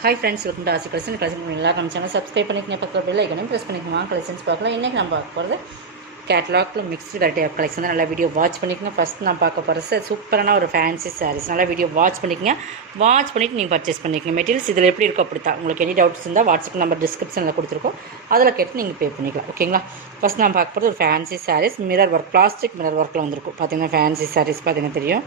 Hi friends, welcome to ஆசி collection. எல்லாரும் நம்ம சேனல் சப்ஸ்கிரைப் பண்ணிக்கங்க, பக்கத்தில் பெல் ஐக்கனையும் ப்ரெஸ் பண்ணிக்கோங்க. கலெக்ஷன்ஸ் பார்க்கலாம். இன்றைக்கி நம்ம பார்க்க போகிறது கேட்லாகில் மிக்ஸ்டு வெரைட்டி ஆஃப் கலெக்ஷன் தான். நல்லா வீடியோ வாட்ச் பண்ணிக்கோங்க. ஃபஸ்ட் நான் பார்க்க போகிறது சூப்பரான ஒரு ஃபேன்சி சாரீஸ். நல்லா வீடியோ வாட்ச் பண்ணிக்கோங்க. வாட்ச் பண்ணிவிட்டு நீங்கள் பர்ச்சேஸ் பண்ணிக்கோங்க. மெட்டீரியல்ஸ் இதில் எப்படி இருக்கோ அப்படி தான். உங்களுக்கு எனி டவுட்ஸ் இருந்தால் வாட்ஸ்அப் நம்பர் டிஸ்கிரிப்ஷனில் கொடுத்துருக்கோம், அதில் கேட்டு நீங்கள் பே பண்ணிக்கலாம். ஓகேங்களா? ஃபஸ்ட் நான் பார்க்க போகிறது ஒரு fancy saris. Mirror work, plastic mirror ஒர்க்கில் வந்துருக்கும். பார்த்தீங்கன்னா ஃபேன்சி சாரீஸ் பார்த்தீங்கன்னா தெரியும்.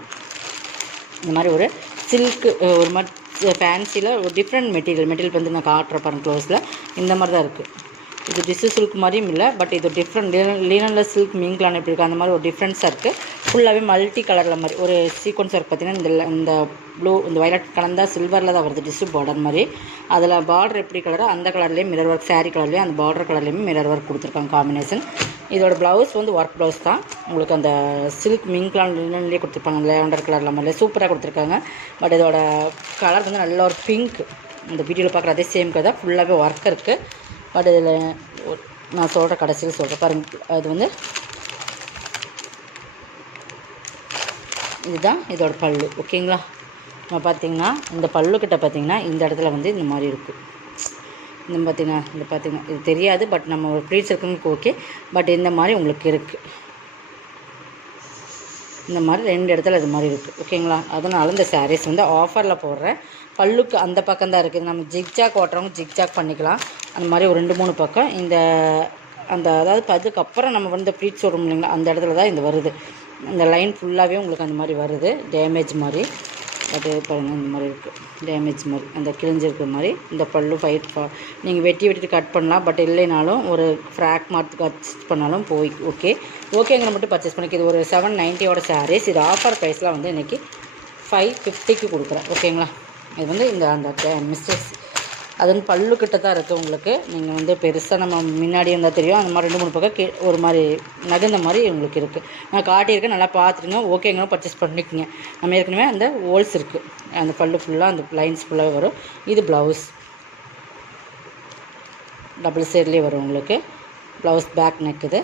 இந்த மாதிரி ஒரு சில்க்கு ஒரு மாதிரி ஃபேன்சியில் ஒரு டிஃப்ரெண்ட் மெட்டீரியல் வந்து நான் காட்டுற பாருங்க க்ளோஸில். இந்த மாதிரி தான் இருக்குது. இது டிஷ்யூ சில்க் மாதிரியும் இல்லை, பட் இது டிஃப்ரெண்ட் லீனனில் சில்க் மீங்கலான எப்படி இருக்குது அந்த மாதிரி ஒரு டிஃப்ரென்ஸாக இருக்குது. ஃபுல்லாகவே மல்டி கலரில் மாதிரி ஒரு சீக்வன்ஸ் ஒர்க் பார்த்திங்கன்னா இந்த ப்ளூ இந்த வயலட் கலந்தா சில்வரில் தான் வருது டிஷ்யூ பார்டர் மாதிரி. அதில் பார்டர் எப்படி கலரோ அந்த கலர்லேயும் மிரர் ஒர்க், சாரீ கலர்லேயும் அந்த பார்டர் கலர்லேயுமே மிரர் ஒர்க் கொடுத்துருக்காங்க காம்பினேஷன். இதோட ப்ளவுஸ் வந்து ஒர்க் ப்ளவுஸ் தான். உங்களுக்கு அந்த சில்க் மிங்க்லான் லினன்லேயே கொடுத்துருப்பாங்க, லேவண்டர் கலரில் மாதிரி சூப்பராக கொடுத்துருக்காங்க. பட் இதோட கலர் வந்து நல்ல ஒரு பிங்க். இந்த வீடியோவில் பார்க்குற அதே சேம் கதை ஃபுல்லாகவே ஒர்க் இருக்குது. பட் இதில் நான் சொல்கிற கடைசியில் சொல்கிறேன் பாருங்கள். அது வந்து இதுதான் இதோட பல்லு. ஓகேங்களா? நம்ம பார்த்திங்கன்னா இந்த பல்லுக்கிட்ட பார்த்திங்கன்னா இந்த இடத்துல வந்து இந்த மாதிரி இருக்குது. இந்த பார்த்திங்கன்னா இது தெரியாது, பட் நம்ம ஒரு ப்ளீட்ஸ் இருக்குங்களுக்கு ஓகே. பட் இந்த மாதிரி உங்களுக்கு இருக்குது. இந்த மாதிரி 2 இடத்துல இது மாதிரி இருக்குது. ஓகேங்களா? அதனால் இந்த சாரீஸ் வந்து ஆஃபரில் போடுறேன். பல்லுக்கு அந்த பக்கம் தான் இருக்குது. நம்ம ஜிக்ஜாக் ஓட்டுறவங்க ஜிக்ஜாக் பண்ணிக்கலாம். அந்த மாதிரி ஒரு 2-3 பக்கம் அதாவது அதுக்கப்புறம் நம்ம வந்து ப்ளீட்ஸ் ஓடும் இல்லைங்களா, அந்த இடத்துல தான் இந்த வருது. இந்த லைன் ஃபுல்லாகவே உங்களுக்கு அந்த மாதிரி வருது, டேமேஜ் மாதிரி. அது பாருங்கள், இந்த மாதிரி இருக்குது டேமேஜ் மாதிரி, அந்த கிழிஞ்சிருக்கிற மாதிரி. இந்த பல்லு நீங்கள் வெட்டிட்டு கட் பண்ணலாம். பட் இல்லைனாலும் ஒரு ஃப்ராக் மார்க் கட் பண்ணாலும் ஓகேங்கிற மட்டும் பர்ச்சேஸ் பண்ணிக்க. இது ஒரு 790 சாரீஸ். இது ஆஃபர் ப்ரைஸ்லாம் வந்து இன்றைக்கி 550 கொடுக்குறேன். ஓகேங்களா? இது வந்து அந்த மிஸ்டேக்ஸ் அது வந்து பல்லுக்கிட்ட தான் இருக்குது. உங்களுக்கு நீங்கள் வந்து பெருசாக நம்ம முன்னாடி இருந்தால் தெரியும். அந்த மாதிரி 2-3 பக்கம் ஒரு மாதிரி நகர்ந்த மாதிரி உங்களுக்கு இருக்குது. நான் காட்டியிருக்கேன், நல்லா பார்த்துருங்க. ஓகேங்க, பர்ச்சேஸ் பண்ணிக்கோங்க. நம்ம ஏற்கனவே அந்த ஹோல்ஸ் இருக்குது, அந்த பல்லு ஃபுல்லாக அந்த லைன்ஸ் ஃபுல்லாக வரும். இது ப்ளவுஸ் டபுள் சைட்லேயே வரும் உங்களுக்கு. Blouse back neck. இது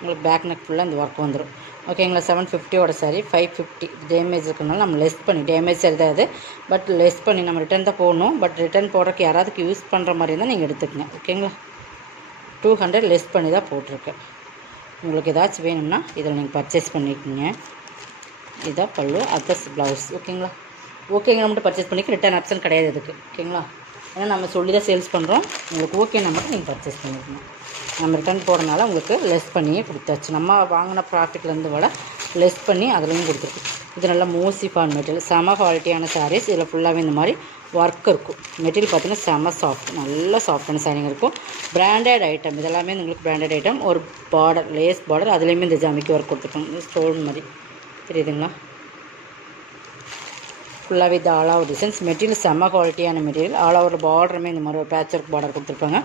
உங்களுக்கு பேக் நெக் ஃபுல்லாக அந்த ஒர்க் வந்துடும். ஓகேங்களா? 750 சாரி 550 டேமேஜ் இருக்கிறனால நம்ம லெஸ் பண்ணி, டேமேஜ் சரி தான் அது, பட் லெஸ் பண்ணி நம்ம ரிட்டன் தான் போடணும். பட் ரிட்டன் போடுறதுக்கு யாராவதுக்கு யூஸ் பண்ணுற மாதிரி இருந்தால் நீங்கள் எடுத்துக்கங்க. ஓகேங்களா? 200 லெஸ் பண்ணி தான் போட்டிருக்கேன். உங்களுக்கு ஏதாச்சும் வேணும்னா இதில் நீங்கள் பர்ச்சேஸ் பண்ணிக்கோங்க. இதுதான் பல்லு, அதுதான் ப்ளவுஸ். ஓகேங்களா? ஓகேங்க மட்டும் பர்ச்சேஸ் பண்ணிக்க, ரிட்டன் ஆப்ஷன் கிடையாது இதுக்கு. ஓகேங்களா? ஏன்னா நம்ம சொல்லி தான் சேல்ஸ் பண்ணுறோம். உங்களுக்கு ஓகேன்னா மட்டும் நீங்கள் பர்ச்சேஸ் பண்ணிக்கணும். நம்ம ரிட்டர்ன் போடுறதுனால உங்களுக்கு லெஸ் பண்ணியே கொடுத்தாச்சு. நம்ம வாங்கின ப்ராஃபிட்லேருந்து விட லெஸ் பண்ணி அதுலேயும் கொடுத்துருக்கு. இது நல்லா மோசிஃபான் மெட்டீரியல், செம குவாலிட்டியான சாரீஸ். இதில் ஃபுல்லாகவே இந்த மாதிரி ஒர்க் இருக்கும். மெட்டீரியல் பார்த்திங்கன்னா செம சாஃப்ட், நல்ல சாஃப்டான சாரிங்க இருக்கும். பிராண்டட் ஐட்டம் இதெல்லாமே உங்களுக்கு பிராண்டட் ஐட்டம். ஒரு பார்டர், லேஸ் பார்டர், அதுலேயுமே இந்த ஜமிக்கி ஒர்க் கொடுத்துருக்கோம், ஸ்டோன் மாதிரி தெரியுதுங்களா? ஃபுல்லாகவே இது ஆல் ஓவர் டிசைன்ஸ். மெட்டீரியல் செம்ம குவாலிட்டியான மெட்டீரியல். ஆல் ஓவர் பார்டருமே இந்த மாதிரி ஒரு பேட்ச் ஒர்க் பார்டர் கொடுத்துருப்பாங்க.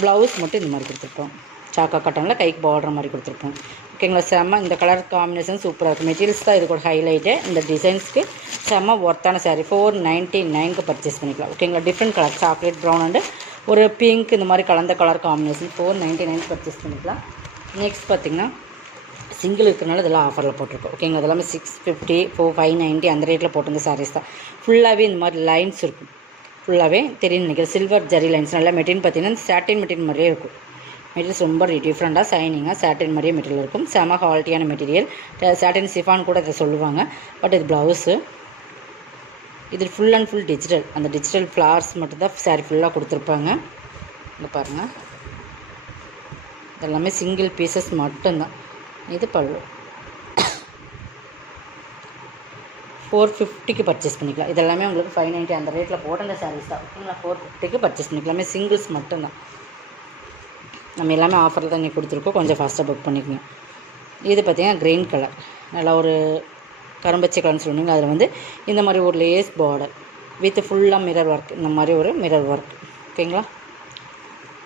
ப்ளவுஸ் மட்டும் இந்த மாதிரி கொடுத்துருப்போம், சாக்கா காட்டனில் கைக்கு பார்டர் மாதிரி கொடுத்துருப்போம். ஓகேங்களா? செம்ம இந்த கலர் காம்பினேஷன் சூப்பராக இருக்குது. மெட்டீரியல்ஸ் தான் இது கூட ஹைலைட்டு. இந்த டிசைன்ஸ்க்கு செம்ம ஒர்த்தான சாரீ. 499க்கு பர்ச்சேஸ் பண்ணிக்கலாம். ஓகேங்களா? Different colour, chocolate brown and ஒரு பிங்க், இந்த மாதிரி கலந்த கலர் காம்பினேஷன் 499 பர்ச்சேஸ் பண்ணிக்கலாம். நெக்ஸ்ட் பார்த்திங்கன்னா சிங்கிள் இருக்கிறனால இதெல்லாம் ஆஃபரில் போட்டிருக்கோம். ஓகேங்களா? அதெல்லாமே 650, 590 அந்த ரேட்டில் போட்டிருந்த சாரீஸ் தான். ஃபுல்லாகவே இந்த மாதிரி லைன்ஸ் இருக்கும். ஃபுல்லாகவே தெரியும் நினைக்கிறேன், சில்வர் ஜரி லைன்ஸ். நல்லா மெட்டீரியல் பார்த்திங்கன்னா சாட்டின் மெட்டீரியல் மாதிரியே இருக்கும். மெட்டீரியல்ஸ் ரொம்ப டிஃப்ரெண்ட்டாக சைனிங்காக சாட்டின் மாதிரியே மெட்டீரியல் இருக்கும். செம குவாலிட்டியான மெட்டீரியல். சாட்டின் சிஃபான் கூட இதை சொல்லுவாங்க. பட் இது ப்ளவுஸு. இது ஃபுல் அண்ட் ஃபுல் டிஜிட்டல். அந்த டிஜிட்டல் ஃப்ளார்ஸ் மட்டும்தான் சாரீ ஃபுல்லாக கொடுத்துருப்பாங்க. இங்கே பாருங்கள், இதெல்லாமே சிங்கிள் பீசஸ் மட்டும்தான். இது பல்லு. 450க்கு பர்ச்சேஸ் பண்ணிக்கலாம். இதெல்லாமே உங்களுக்கு 590 அந்த ரேட்டில் போட்ட அந்த சாரீஸ் தான். ஓகேங்களா? 450க்கு பர்ச்சேஸ் பண்ணிக்கலாமே, சிங்கிள்ஸ் மட்டும்தான். நம்ம எல்லாமே ஆஃபரில் தான் நீங்கள் கொடுத்துருக்கோம். கொஞ்சம் ஃபாஸ்ட்டாக புக் பண்ணிக்கோங்க. இது பார்த்திங்கன்னா க்ரீன் கலர், நல்லா ஒரு கரும்பச்சை கலர்னு சொல்லுவீங்க. அதில் வந்து இந்த மாதிரி ஒரு லேஸ் பார்டர் வித் ஃபுல்லாக மிரர் ஒர்க், இந்த மாதிரி ஒரு மிரர் ஒர்க். ஓகேங்களா?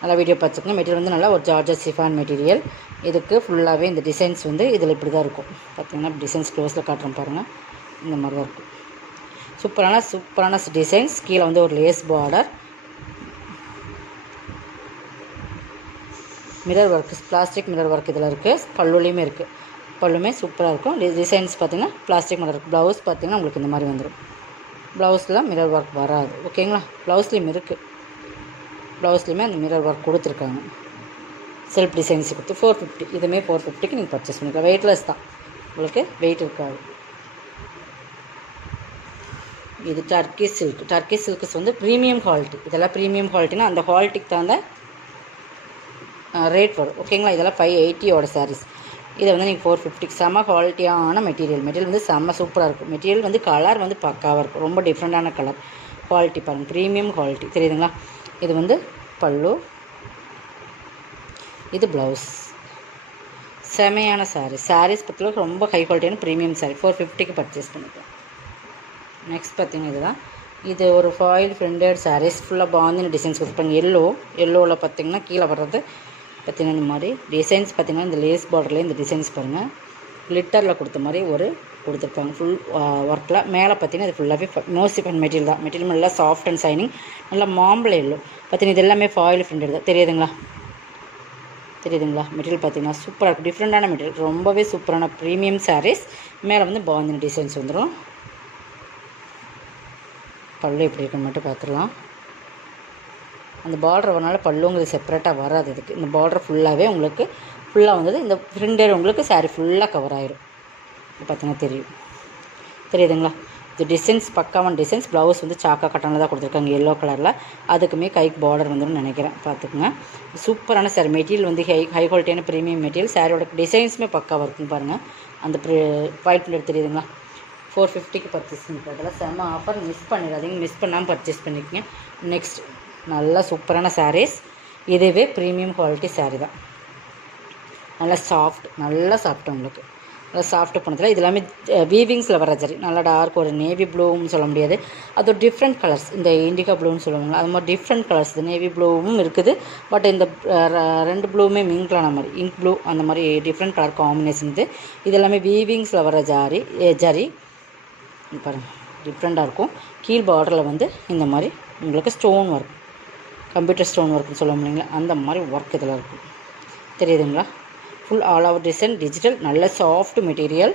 நல்லா வீடியோ பார்த்துக்கோங்க. மெட்டீரியல் வந்து நல்லா ஒரு ஜார்ஜஸ் சிஃபான் மெட்டீரியல். இதுக்கு ஃபுல்லாகவே இந்த டிசைன்ஸ் வந்து இதில் இப்படி தான் இருக்கும். பார்த்திங்கன்னா டிசைன்ஸ் க்ளோஸில் காட்டுறோம் பாருங்கள். இந்த மாதிரி தான் இருக்கும். சூப்பரான டிசைன்ஸ். கீழே வந்து ஒரு lace border, mirror work, plastic mirror work இதில் இருக்குது. பல்லுலேயுமே இருக்குது. பல்லுமே சூப்பராக இருக்கும். டிசைன்ஸ் பார்த்திங்கன்னா பிளாஸ்டிக் மிரர். ப்ளவுஸ் பார்த்திங்கன்னா உங்களுக்கு இந்த மாதிரி வந்துடும். ப்ளவுஸில் மிரர் ஒர்க் வராது. ஓகேங்களா? ப்ளவுஸ்லேயும் இருக்குது, ப்ளவுஸ்லேயுமே அந்த மிரர் ஒர்க் கொடுத்துருக்காங்க. செல்ஃப் டிசைன்ஸ் கொடுத்து 450. இதுவுமே 450க்கு நீங்கள் பர்ச்சேஸ் பண்ணிக்கலாம். வெயிட்லெஸ் தான், உங்களுக்கு வெயிட் இருக்காது. இது டர்க்கி சில்க். டர்க்கி சில்க்ஸ் வந்து ப்ரீமியம் குவாலிட்டி. இதெல்லாம் ப்ரீமியம் குவாலிட்டினா அந்த குவாலிட்டிக்கு தகுந்த ரேட் வரும். ஓகேங்களா? இதெல்லாம் 580 சாரீஸ். இதை வந்து நீங்கள் 450. செம்ம குவாலிட்டியான மெட்டீரியல் வந்து செம்ம சூப்பராக இருக்கும். மெட்டீரியல் வந்து கலர் வந்து பக்காவாக இருக்கும். ரொம்ப டிஃப்ரெண்ட்டான கலர். குவாலிட்டி பாருங்கள், ப்ரீமியம் குவாலிட்டி தெரியுதுங்களா? இது வந்து பல்லு, இது ப்ளவுஸ். செமையான சாரீஸ் பற்றில ரொம்ப ஹை குவாலிட்டியான ப்ரீமியம் சாரீ 450க்கு பர்ச்சேஸ் பண்ணிக்கலாம். நெக்ஸ்ட் பார்த்திங்கன்னா இதுதான். இது ஒரு ஃபாயில் பிரிண்டட் சாரீஸ். ஃபுல்லாக பாந்தினி டிசைன்ஸ் கொடுத்துருப்பாங்க. எல்லோவில் பார்த்திங்கன்னா கீழே வர்றது பார்த்திங்கன்னா இந்த மாதிரி டிசைன்ஸ். பார்த்திங்கன்னா இந்த லேஸ் பார்டர்லேயே இந்த டிசைன்ஸ் பாருங்கள், கிளிட்டரில் கொடுத்த மாதிரி ஒரு கொடுத்துருப்பாங்க ஃபுல் ஒர்க்கில். மேலே பார்த்திங்கன்னா இது ஃபுல்லாகவே நோசிஃபன் மெட்டீரியல் தான். மெட்டீரியல் நல்லா சாஃப்ட் அண்ட் ஷைனிங், நல்லா மாம்பழ எல்லோ. பார்த்திங்கன்னா இது எல்லாமே ஃபாயில் பிரிண்டட் தான். தெரியுதுங்களா? மெட்டீரியல் பார்த்திங்கன்னா சூப்பராக இருக்கும். டிஃப்ரெண்ட்டான மெட்டீரியல், ரொம்பவே சூப்பரான ப்ரீமியம் சாரீஸ். மேலே வந்து பாந்தினி டிசைன்ஸ் வந்துடும். பல்லு எப்படி இருக்குன்னு மட்டும் பார்த்துடலாம். அந்த பார்டர் வரனால பல்லுங்கிறது செப்பரேட்டாக வராது. இதுக்கு இந்த பார்டர் ஃபுல்லாகவே உங்களுக்கு ஃபுல்லாக வந்தது. இந்த பிரிண்டட் உங்களுக்கு சாரீ ஃபுல்லாக கவர் ஆயிரும். பார்த்தீங்கன்னா தெரியுதுங்களா? இது டிசைன்ஸ் பக்காவான டிசைன்ஸ். ப்ளவுஸ் வந்து சாக்கா கட்டனில் தான் கொடுத்துருக்காங்க, எல்லோ கலரில். அதுக்குமே கைக்கு பார்டர் வந்துடும் நினைக்கிறேன். பார்த்துக்குங்க. சூப்பரான சாரீ. மெட்டீரியல் வந்து ஹை குவாலிட்டியான ப்ரீமியம் மெட்டீரியல். சாரியோட டிசைன்ஸுமே பக்காவாக இருக்கும் பாருங்கள். அந்த ஒயிட் பிளேட் தெரியுதுங்களா? 450க்கு பர்ச்சேஸ் பண்ணிக்கலாம். அதெல்லாம் செம்ம ஆஃபர், மிஸ் பண்ணிடாதீங்க. மிஸ் பண்ணாமல் பர்ச்சேஸ் பண்ணிக்கோங்க. நெக்ஸ்ட் நல்லா சூப்பரான சாரீஸ். இதுவே ப்ரீமியம் குவாலிட்டி சாரீ தான். நல்லா சாஃப்ட் உங்களுக்கு. நல்லா சாஃப்ட் பண்ணதில் இது எல்லாமே வீவிங்ஸில் வர ஜரி. நல்லா டார்க் ஒரு நேவி ப்ளூன்னு சொல்ல முடியாது, அது ஒரு டிஃப்ரெண்ட் கலர்ஸ். இந்த இண்டிகா ப்ளூன்னு சொல்லுவாங்க, அது மாதிரி டிஃப்ரெண்ட் கலர்ஸ். இது நேவி ப்ளூவும் இருக்குது, பட் இந்த 2 ப்ளூவுமே மிங்கிளான மாதிரி இங்க் ப்ளூ அந்த மாதிரி டிஃப்ரெண்ட் கலர் காம்பினேஷன். இது எல்லாமே வீவிங்ஸில் வர ஜரி பாருங்கள், டிஃப்ரெண்ட்டாக இருக்கும். கீழ் பார்டரில் வந்து இந்த மாதிரி உங்களுக்கு ஸ்டோன் ஒர்க், கம்ப்யூட்டர் ஸ்டோன் ஒர்க்னு சொல்ல முடியுங்களா, அந்த மாதிரி ஒர்க் இதில் இருக்கும். தெரியுதுங்களா? Full all over design digital, நல்ல soft material.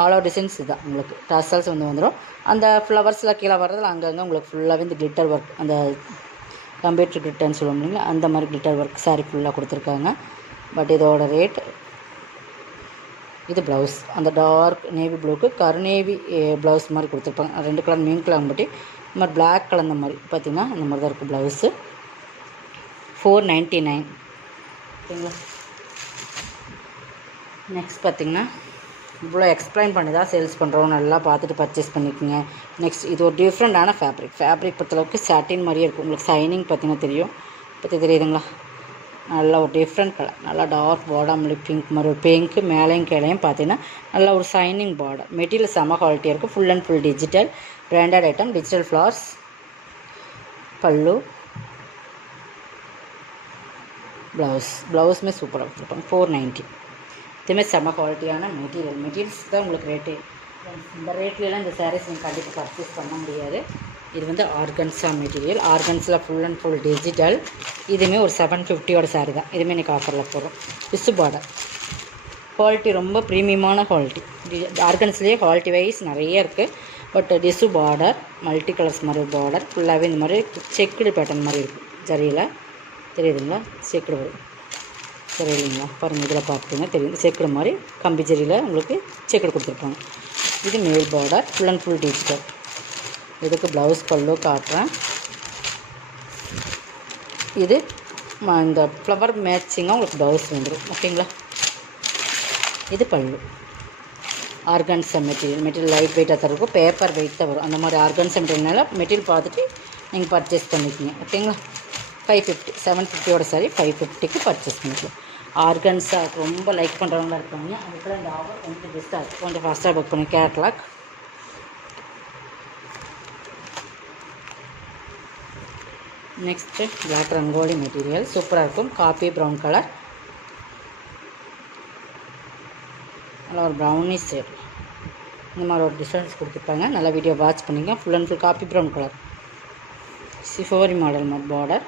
All over designs இதுதான். உங்களுக்கு டசல்ஸ் வந்துடும். அந்த ஃப்ளவர்ஸில் கீழே வர்றதில் அங்கங்கே உங்களுக்கு ஃபுல்லாகவே இந்த கிளிட்டர் ஒர்க், அந்த கம்ப்யூட்டர் கிளிட்டர்னு சொல்ல முடியுங்களா, அந்த மாதிரி கிளிட்டர் ஒர்க் சாரீ ஃபுல்லாக கொடுத்துருக்காங்க. பட் இதோட ரேட், இது ப்ளவுஸ் அந்த டார்க் நேவி ப்ளூக்கு கருநேவி ப்ளவுஸ் மாதிரி கொடுத்துருப்பாங்க. 2 கலர் மீன் கலர் பட்டி இந்த மாதிரி பிளாக் கலந்த மாதிரி பார்த்திங்கன்னா இந்த மாதிரி தான் இருக்குது ப்ளவுஸு. 499. ஓகேங்களா? நெக்ஸ்ட் பார்த்திங்கன்னா இவ்வளோ எக்ஸ்பிளைன் பண்ணி தான் சேல்ஸ் பண்ணுறோம், நல்லா பார்த்துட்டு பர்ச்சேஸ் பண்ணிக்கோங்க. நெக்ஸ்ட் இது ஒரு டிஃப்ரெண்ட்டான ஃபேப்ரிக் பொறுத்தளவுக்கு சாட்டின் மாதிரியே இருக்கும். உங்களுக்கு ஷைனிங் பார்த்திங்கன்னா தெரியுதுங்களா? நல்லா ஒரு டிஃப்ரெண்ட் கலர், நல்லா டார்க் பாடாமல்லி பிங்க் மாதிரி ஒரு பிங்க்கு. மேலேயும் கீழையும் பார்த்தீங்கன்னா நல்லா ஒரு ஷைனிங் பார்டர். மெட்டீரியல் செம்ம குவாலிட்டியாக இருக்கும். Full and full digital branded item. Digital flowers. பல்லு, ப்ளவுஸுமே சூப்பராக கொடுத்துருப்பாங்க. 490. இதுமாதிரி செம்ம குவாலிட்டியான மெட்டீரியல்ஸ் தான் உங்களுக்கு ரேட்டு. இந்த ரேட்லலாம் இந்த சாரீஸ் நீங்கள் கண்டிப்பாக பர்ச்சேஸ் பண்ண முடியாது. இது வந்து ஆர்கன்ஸா மெட்டீரியல். ஆர்கன்ஸில் ஃபுல் அண்ட் ஃபுல் டிஜிட்டல். இதுவுமே ஒரு 750 சாரீ தான். இதுவுமே எனக்கு ஆஃபரில் போகிறோம். டிஷ்யூ பார்டர் குவாலிட்டி ரொம்ப ப்ரீமியமான குவாலிட்டி. ஆர்கன்ஸ்லேயே குவாலிட்டி வைஸ் நிறைய இருக்குது. But tissue border, multi colours மாதிரி பார்டர் ஃபுல்லாகவே இந்த மாதிரி செக்குடு பேட்டர்ன் மாதிரி இருக்கும் ஜரியில். தெரியுதுங்களா? செக்குடு வரும் தெரியலைங்களா? பாருங்கள், இதில் பார்த்தீங்கன்னா தெரியும். செக்குடு மாதிரி கம்பி ஜரியில் உங்களுக்கு செக்குடு கொடுத்துருப்பாங்க. இது மேல் border full and full digital. இதுக்கு ப்ளவுஸ் பல்லு காட்டுறேன். இது இந்த ஃப்ளவர் மேட்சிங்காக உங்களுக்கு ப்ளவுஸ் வந்துடும். ஓகேங்களா? இது பல்லு. ஆர்கன்ஸா மெட்டீரியல் லைட் வெயிட்டாக தான் இருக்கும், பேப்பர் வெயிட் தான் வரும். அந்த மாதிரி ஆர்கன்ஸா மெட்டீரியல்னால மெட்டீரியல் பார்த்துட்டு நீங்கள் பர்ச்சேஸ் பண்ணிக்கோங்க. ஓகேங்களா? 550. 750 சாரி 550க்கு பர்ச்சேஸ் பண்ணிக்கலாம். ஆர்கன்ஸா ரொம்ப லைக் பண்ணுறவங்களா இருக்காங்க, அதுக்குள்ள இந்த ஆஃபர் கொஞ்சம் பெஸ்ட்டாக இருக்கும். கொஞ்சம் ஃபாஸ்ட்டாக புக் பண்ணி catalogue. Next black rangoli material சூப்பராக இருக்கும். காப்பி ப்ரௌன் கலர், நல்லா ஒரு ப்ரௌனிஷ் ஷேட். இந்த மாதிரி ஒரு டிசைன்ஸ் கொடுத்துருப்பாங்க. நல்லா வீடியோ வாட்ச் பண்ணிங்க. Full and full coffee brown colour, சிஃபோரி மாடல் மாதிரி பார்டர்.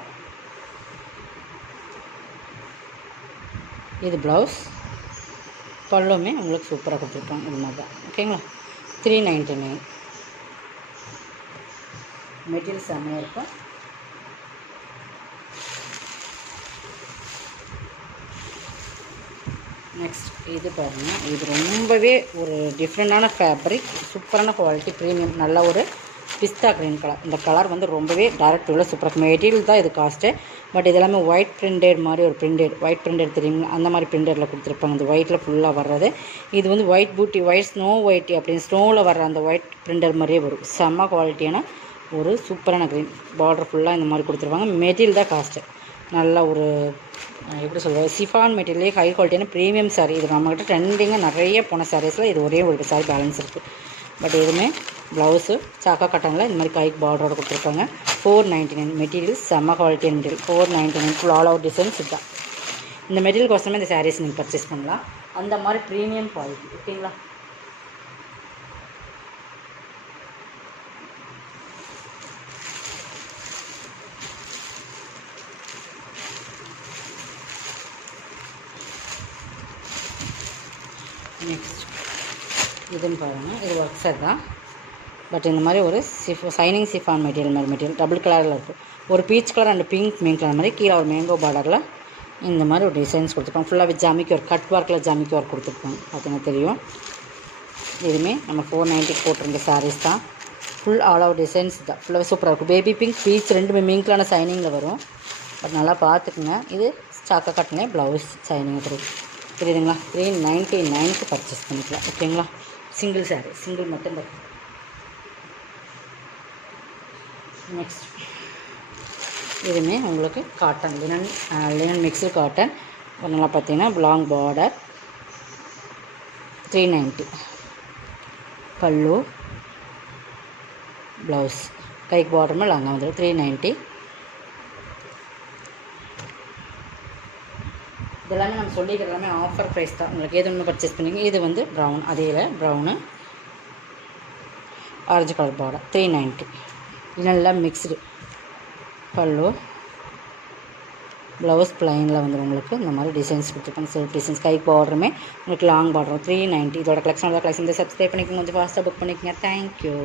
இது ப்ளவுஸ், பல்லுமே உங்களுக்கு சூப்பராக கொடுத்துருப்பாங்க. இது மாதிரி தான். ஓகேங்களா? 399. மெட்டீரியல் செம்மையாக இருக்கும். நெக்ஸ்ட் இது பாருங்கள், இது ரொம்பவே ஒரு டிஃப்ரெண்ட்டான ஃபேப்ரிக், சூப்பரான குவாலிட்டி, ப்ரீமியம், நல்ல ஒரு பிஸ்தா க்ரீன் கலர். இந்த கலர் வந்து ரொம்பவே டைரக்ட் உள்ள சூப்பராக மெட்டீரியல் தான் இது காஸ்ட்டு. பட் இது எல்லாமே ஒயிட் பிரிண்டட் மாதிரி ஒரு பிரிண்டட், ஒயிட் பிரிண்டட் தெரியுங்களா, அந்த மாதிரி பிரிண்டடில் கொடுத்துருப்பாங்க. இந்த ஒயிட்டில் ஃபுல்லாக வர்றது இது வந்து ஒயிட் பூட்டி, ஒயிட் ஸ்னோ ஒயிட்டி அப்படின்னு ஸ்னோவில் வர்ற அந்த ஒயிட் பிரிண்டட் மாதிரியே வரும். செம்ம குவாலிட்டியான ஒரு சூப்பரான க்ரீன் பார்டர் ஃபுல்லாக இந்த மாதிரி கொடுத்துருப்பாங்க. மெட்டீரியல் தான் காஸ்ட்டு. நல்ல ஒரு எப்படி சொல்கிறது, சிஃபான் மெட்டீரியலே ஹை குவாலிட்டியான ப்ரீமியம் சாரீ. இது நம்மக்கிட்ட ட்ரெண்டிங்காக நிறைய போன சாரீஸில் இது ஒரே ஒரு சாரீ பேலன்ஸ் இருக்குது. பட் எதுவுமே ப்ளவுஸு சாக்கா கட்டனில் இந்த மாதிரி கைக்கு பார்டரோட கொடுத்துருக்காங்க. 499 மெட்டீரியல், செம்ம குவாலிட்டியான material. 499 full all out designs இதுதான். இந்த மெட்டீரியல் கோசமே இந்த சாரீஸ் நீங்கள் பர்ச்சேஸ் பண்ணலாம். அந்த மாதிரி ப்ரீமியம் குவாலிட்டி. ஓகேங்களா? நெக்ஸ்ட் இதுன்னு பாருங்கள், இது ஒர்க் செட் தான். பட் இந்த மாதிரி ஒரு சைனிங் சிஃபான் மெட்டீரியல் மாதிரி மெட்டீரியல் டபுள் கலரில் இருக்குது. ஒரு peach colour and pink mean colour மாதிரி, கீழே ஒரு மேங்கோ பார்டரில் இந்த மாதிரி ஒரு டிசைன்ஸ் கொடுத்துருப்பாங்க. ஃபுல்லாக வித் ஜாமிக்கு ஒரு கட் ஒர்க்கில் ஜாமிக்கு ஒர்க் கொடுத்துருப்பாங்க. பார்த்தீங்கன்னா தெரியும். இதுவுமே நம்ம 490 போட்டிருந்த சாரீஸ் தான். ஃபுல் ஆல் அவுட் டிசைன்ஸ் தான். ஃபுல்லாக சூப்பராக இருக்கும். பேபி பிங்க், பீச் ரெண்டுமே மீன்களான சைனிங்கில் வரும். பட் நல்லா பார்த்துக்குங்க. இது சாக்கா கட்டினே ப்ளவுஸ் சைனிங் கிடைக்கும். தெரியுதுங்களா? 399க்கு பர்ச்சேஸ் பண்ணிக்கலாம். ஓகேங்களா? சிங்கிள் சாரீ, சிங்கிள் மட்டும் தான். நெக்ஸ்ட் இதுவுமே உங்களுக்கு காட்டன், லினன் மிக்ஸ்டு காட்டன். நல்லா பார்த்தீங்கன்னா லாங் பார்டர், 390. பல்லு, ப்ளவுஸ், கைக்கு பார்டருமே லாங்காக வந்துடும். 390. இதெல்லாமே நம்ம சொல்லிக்கிறது எல்லாமே ஆஃபர் ப்ரைஸ் தான். உங்களுக்கு எது ஒன்று பர்ச்சேஸ் பண்ணிங்க. இது வந்து ப்ரௌன், அதே ப்ரௌனு ஆரஞ்சு கலர் பார்டர், 390. நல்லா மிக்ஸ்டு. பல்லு, ப்ளவுஸ் ப்ளைனில் வந்துடும். உங்களுக்கு இந்த மாதிரி டிசைன்ஸ் கொடுத்துருப்பாங்க. செல்ஃப் டிசைன்ஸ், கைக்கு பார்டருமே உங்களுக்கு லாங் பார்டரும். 390. இதோட கலெக்ஷன், சப்ஸ்கிரைப் பண்ணிக்கோங்க. கொஞ்சம் ஃபாஸ்ட்டாக புக் பண்ணிக்கோங்க. தேங்க்யூ.